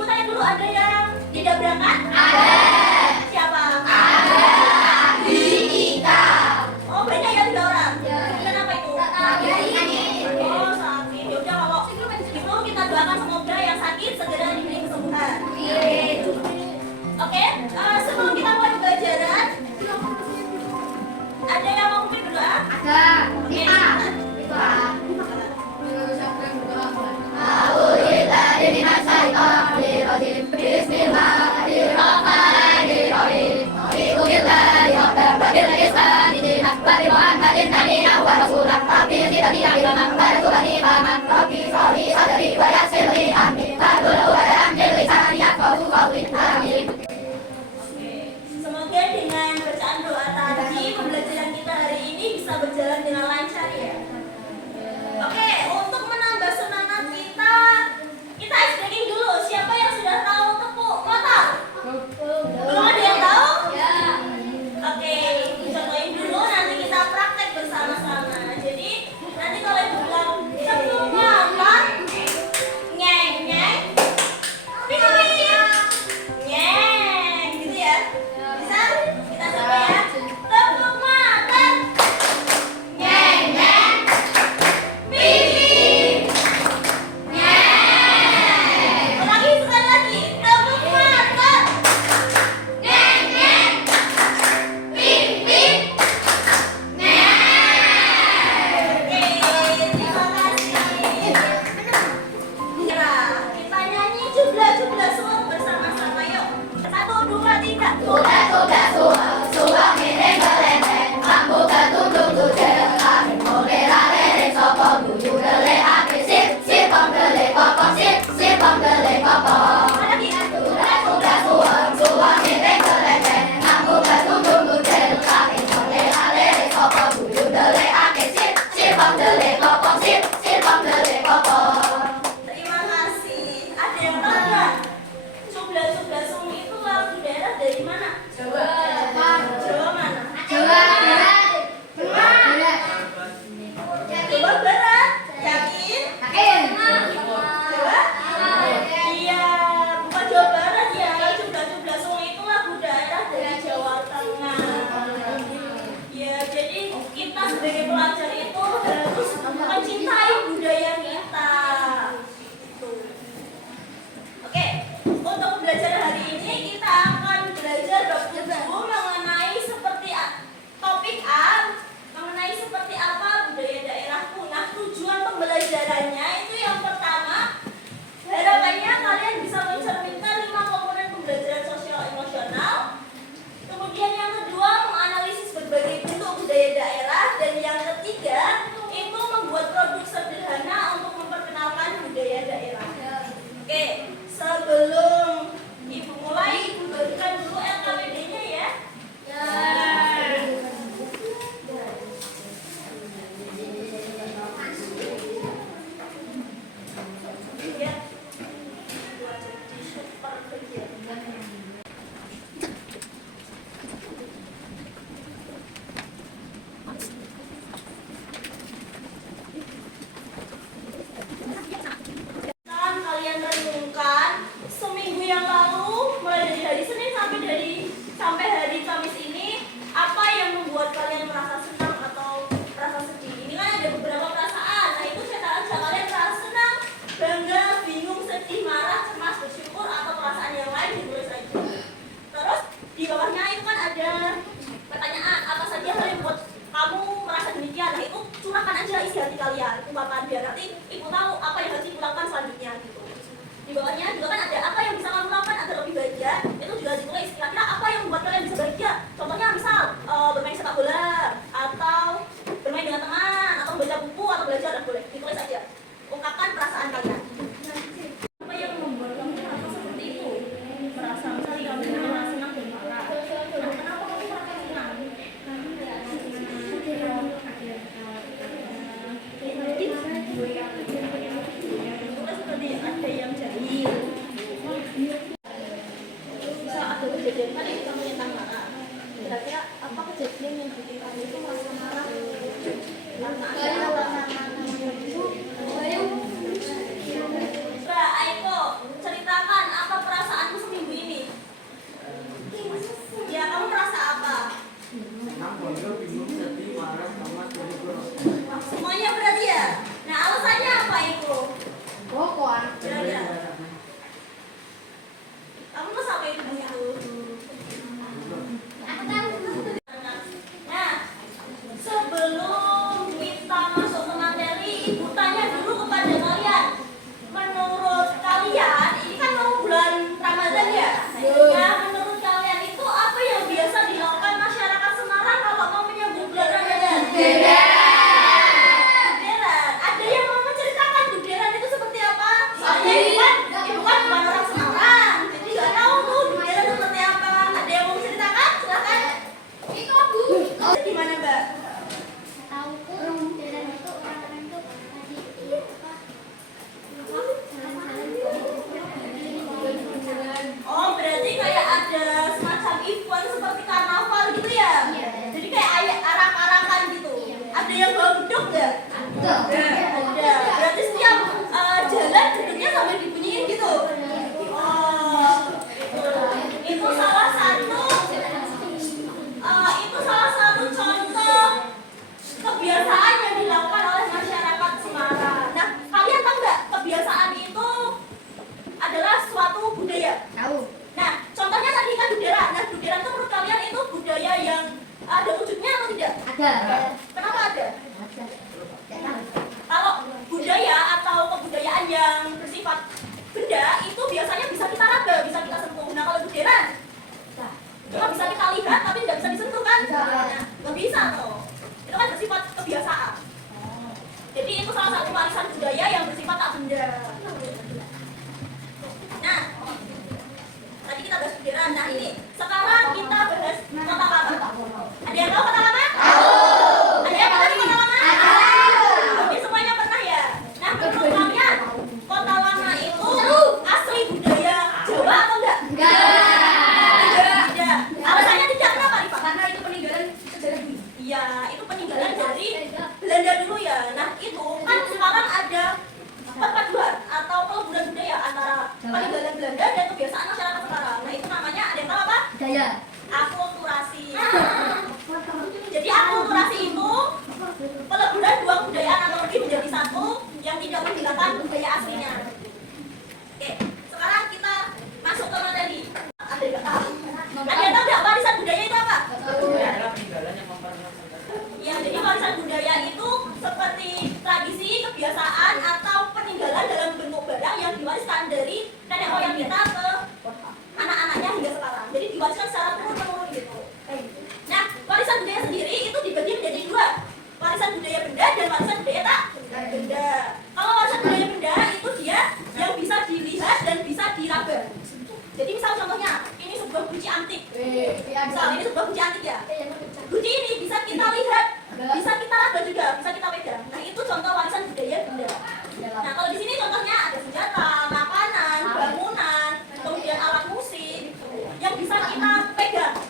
Ibu tanya dulu, ada yang tidak berangkat? Ada. Siapa? Ada. Ika. Oh, banyak ya 3 orang. Kenapa itu? Sakit. Oh, sakit. Yaudah, kalau gitu kita doakan semoga yang sakit segera diberi kesembuhan. Oke, sebelum kita mulai pembelajaran, ada yang mau pimpin berdoa? Ada. Oke, semoga dengan bacaan doa tadi pembelajaran kita hari ini bisa berjalan dengan lancar ya. Oke, untuk menambah semangat kita ice breaking dulu. Siapa yang sudah tahu tepuk motor? Belum ada yang tahu? Oke, contohin dulu, nanti kita praktek bersama-sama. Jadi nanti kalau ibu bilang tepuk motor, nyeng nyeng, ping ping, nyeng, gitu ya. Bisa? Kita coba ya. Tepuk motor, nyeng nyeng, ping ping, nyeng. Lagi sekali lagi, tepuk motor, nyeng nyeng, ping ping, nyeng. Oke, terima kasih. Kira, kita nyanyi jubla-jubla semua bersama-sama yuk. 1, 2, 3. Tuga suang miring kelenteng, mampu ketutup tujuh, amin mulai lari sopo tujuh dele ake sip pom dele kopong sip pom dele kopong. Tuga suang miring kelenteng, mampu ketutup tujuh, amin mulai lari sopo tujuh dele ake sip pom dele kopong sip pom dele kopong. Terima kasih. Ada yang tahu nggak? Jubla-jubla sung itu lagu daerah dari mana? Jawa mana? Jawa Jawa Barat. Yakin? Jawa? Iya, bukan Jawa Barat ya. Jubla-jubla sung itu lagu daerah dari Jawa Tengah. Ya, jadi kita sebagai pelajar itu harus mencintai budaya kita. Gitu. Oke, untuk belajar hari ini kita akan belajar bab 7 mengenai topik A, mengenai seperti apa budaya daerahku. Nah, tujuan pembelajarannya itu yang pertama, harapannya kalian bisa mencerminkan 5 komponen pembelajaran sosial emosional. Kemudian yang kedua, menganalisis berbagai bentuk budaya daerah, dan yang ketiga itu membuat produk sederhana untuk memperkenalkan budaya daerah. Oke, sebelum ibu mulai, ibu berikan dulu LKPD-nya ya. Ya. Buat jadi super kegiatan. Kalian renungkan seminggu yang lalu, mulai dari hari Senin sampai hari Kamis ini, apa yang membuat kalian merasa senang atau merasa sedih? Ini kan ada beberapa perasaan. Nah, itu saya aja kalian merasa senang, bangga, bingung, sedih, marah, cemas, bersyukur, atau perasaan yang lain ditulis aja. Terus di bawahnya itu kan ada pertanyaan, apa saja hal yang membuat kamu merasa demikian. Nah, itu curahkan aja isi hati kalian, ungkapkan biar nanti ibu tahu apa yang harus ibu lakukan selanjutnya gitu. Di bawahnya juga kan ada apa yang bisa kamu lakukan agar lebih bahagia, itu juga ditulis kira-kira apa yang membuat kalian bisa bahagia. Contohnya misal bermain sepak bola, atau bermain dengan teman, atau membaca buku, atau belajar, boleh ditulis aja. Ungkapkan perasaan kalian. Apa yang membuat kamu merasa seperti itu? Merasa misalnya kamu merasa senang dan marah. Nah, kenapa kamu merasa senang? Tulis tadi ada yang jahil, Ada. Berarti setiap jalan duduknya sambil dibunyiin gitu. Oh, itu salah satu contoh kebiasaan yang dilakukan oleh masyarakat Semarang. Nah, kalian tahu nggak kebiasaan itu adalah suatu budaya? Tahu. Nah, contohnya tadi kan budera. Nah, budera itu menurut kalian itu budaya yang ada wujudnya atau tidak? Ada. Kenapa ada? Ada. Kalau budaya atau kebudayaan yang bersifat benda itu biasanya bisa kita raba, bisa kita sentuh. Nah, kalau budera cuma bisa kita lihat tapi nggak bisa disentuh kan? Nah, nggak bisa tuh. Itu kan bersifat kebiasaan. Jadi itu salah satu warisan budaya yang bersifat tak benda. Nah, tadi kita bahas budaya. Nah, ini sekarang kita bahas kota lama. Ada yang tahu kota lama? Ada yang tahu kota lama? Oke, semuanya pernah ya. Nah, menurut kalian kota lama itu asli budaya Jawa atau enggak? Tidak. Alasannya tidak, kenapa nih Pak? Karena itu peninggalan sejarah. Iya, itu peninggalan dari Belanda dulu ya. Nah, itu kan sekarang ada perpaduan atau peleburan budaya antara peninggalan Belanda dan kebiasaan masyarakat sekarang. Nah, itu namanya ada yang tahu apa? Budaya. Akulturasi. Jadi akulturasi itu peleburan dua kebudayaan atau lebih menjadi satu yang tidak menghilangkan budaya aslinya. Oke, sekarang kita masuk ke materi. Ada yang tahu? Ada yang tahu nggak warisan budaya itu apa? Ya, jadi warisan budaya itu seperti tradisi, kebiasaan, atau peninggalan dalam bentuk barang yang diwariskan dari nenek moyang kita ke anak-anaknya hingga sekarang. Jadi diwariskan secara turun-temurun gitu. Nah, warisan budaya sendiri itu dibagi menjadi dua. Warisan budaya benda dan warisan budaya tak benda. Kalau warisan budaya benda itu dia yang bisa dilihat dan bisa diraba. Jadi misal contohnya, ini sebuah guci antik. Misal ini sebuah guci antik ya. Guci ini bisa kita lihat, bisa kita raba juga, bisa kita pegang. Nah, itu contoh warisan budaya benda. Nah, kalau di sini contohnya ada senjata, makanan, bangunan, kemudian alat musik yang bisa kita pegang.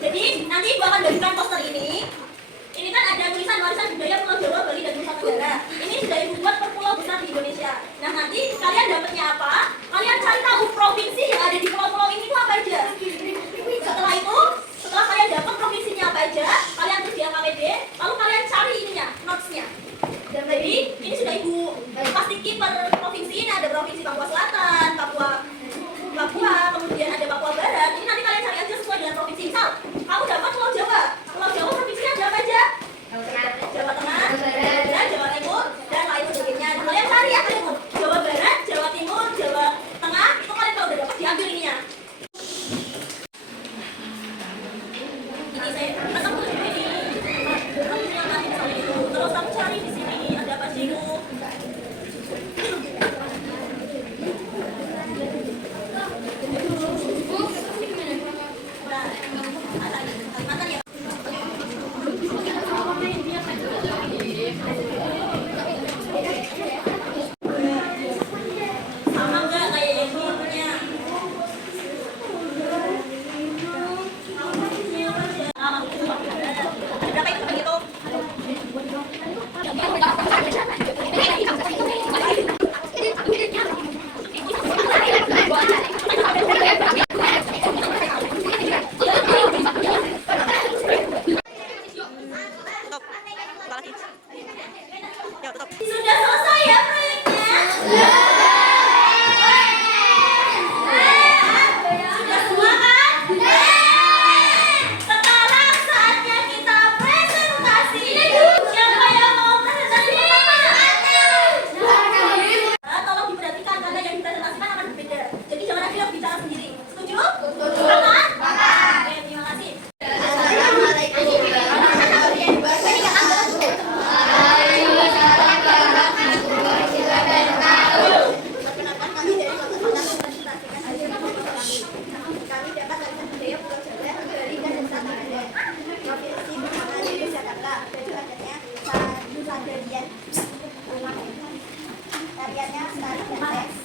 Jadi nanti Ibu akan bagikan poster ini. Ini kan ada tulisan warisan budaya Pulau Jawa, Bali, dan Nusa Tenggara. Ini sudah Ibu buat per pulau besar di Indonesia. Nah, nanti kalian dapatnya apa? Kalian cari tahu provinsi yang ada di pulau-pulau ini itu apa aja. Setelah itu, setelah kalian dapat provinsinya apa aja, kalian tulis di LKPD, lalu kalian cari ininya, notes-nya. Dan jadi ini sudah Ibu pastikan per provinsi. Ini ada provinsi Papua Selatan, Papua, kemudian ada Papua Barat. Ini nanti kalian cari aja sesuai dengan provinsi. Misal, kamu dapat Pulau Jawa. Pulau Jawa provinsinya ada apa aja? Jawa Tengah, dan Jawa Timur, dan lain sebagainya. Nah, kalian cari ya kalian Jawa Barat, Jawa Timur, Jawa Tengah. Itu kalian kalau udah dapat diambil ininya. Ini saya tetap ini. Terus kamu cari di sini ada apa sih? Sama enggak kayak yang punya? Berapa itu begitu? Sudah selesai ya proyeknya? Sudah semua kan? Sekarang saatnya kita presentasi. Siapa yang mau presentasi? Tolong diperhatikan karena yang dipresentasikan akan berbeda. Jadi jangan ada yang bicara sendiri. Setuju? Sepakat? Oke, terima kasih. Kami dapat warisan budaya Pulau Jawa, Bali, dan Nusa Tenggara. Provinsi pertama dari Jakarta. Jadi adanya Nusa Tenggara. Tariannya Stari dan Tes.